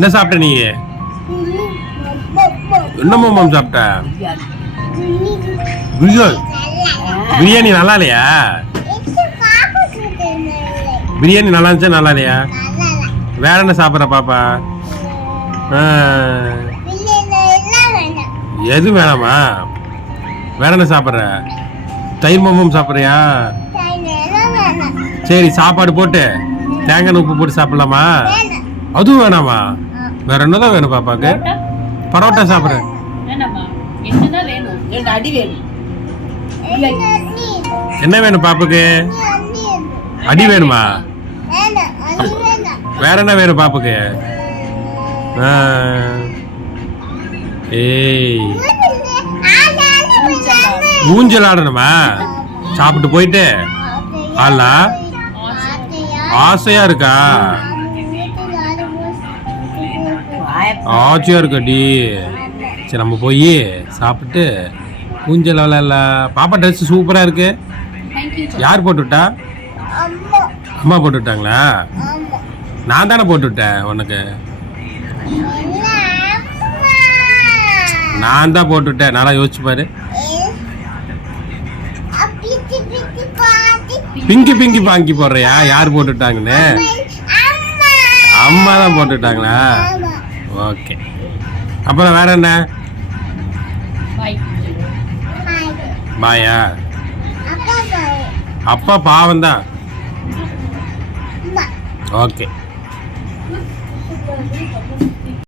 என்ன சாப்பிட்ட நீ? என்ன மாமம் சாப்பிட்ட? பிரியாணி நல்லா இல்லையா? பிரியாணி நல்லா இருந்துச்சா நல்லா இல்லையா? வேற என்ன சாப்பிட்ற பாப்பா? எது வேணாமா? வேற என்ன சாப்பிட்ற? தயிர் மாமம் சாப்பிட்றியா? சரி, சாப்பாடு போட்டு தேங்காய் உப்பு போட்டு சாப்பிடலாமா? அதுவும் வேணாமா? வேற என்னதான் வேணும் பாப்பாக்கு? பரோட்டா சாப்பிட்றேன். என்ன வேணும் பாப்புக்கு? அடி வேணுமா? வேற என்ன வேணும் பாப்புக்கு? ஏய், ஊஞ்சல் ஆடணுமா? சாப்பிட்டு போயிட்டு ஆளா ஆசையா இருக்கா? ஆச்சையா இருக்காடி. சரி, நம்ம போய் சாப்பிட்டு ஊஞ்சல் விளையாடல. பாப்பா ட்ரெஸ் சூப்பரா இருக்கு. யார் போட்டு விட்டா? அம்மா போட்டு விட்டாங்களா? நான் தானே போட்டு விட்டேன் உனக்கு. நான் தான் போட்டு விட்டேன். நல்லா யோசிச்சு பாரு. பிங்கி பிங்கி பாங்கி போடுறியா? யார் போட்டு விட்டாங்கன்னு? அம்மா தான் போட்டு விட்டாங்களா? ஓகே. அப்புறம் வேற என்ன? பாயா? அப்பா பாவம் தான். ஓகே.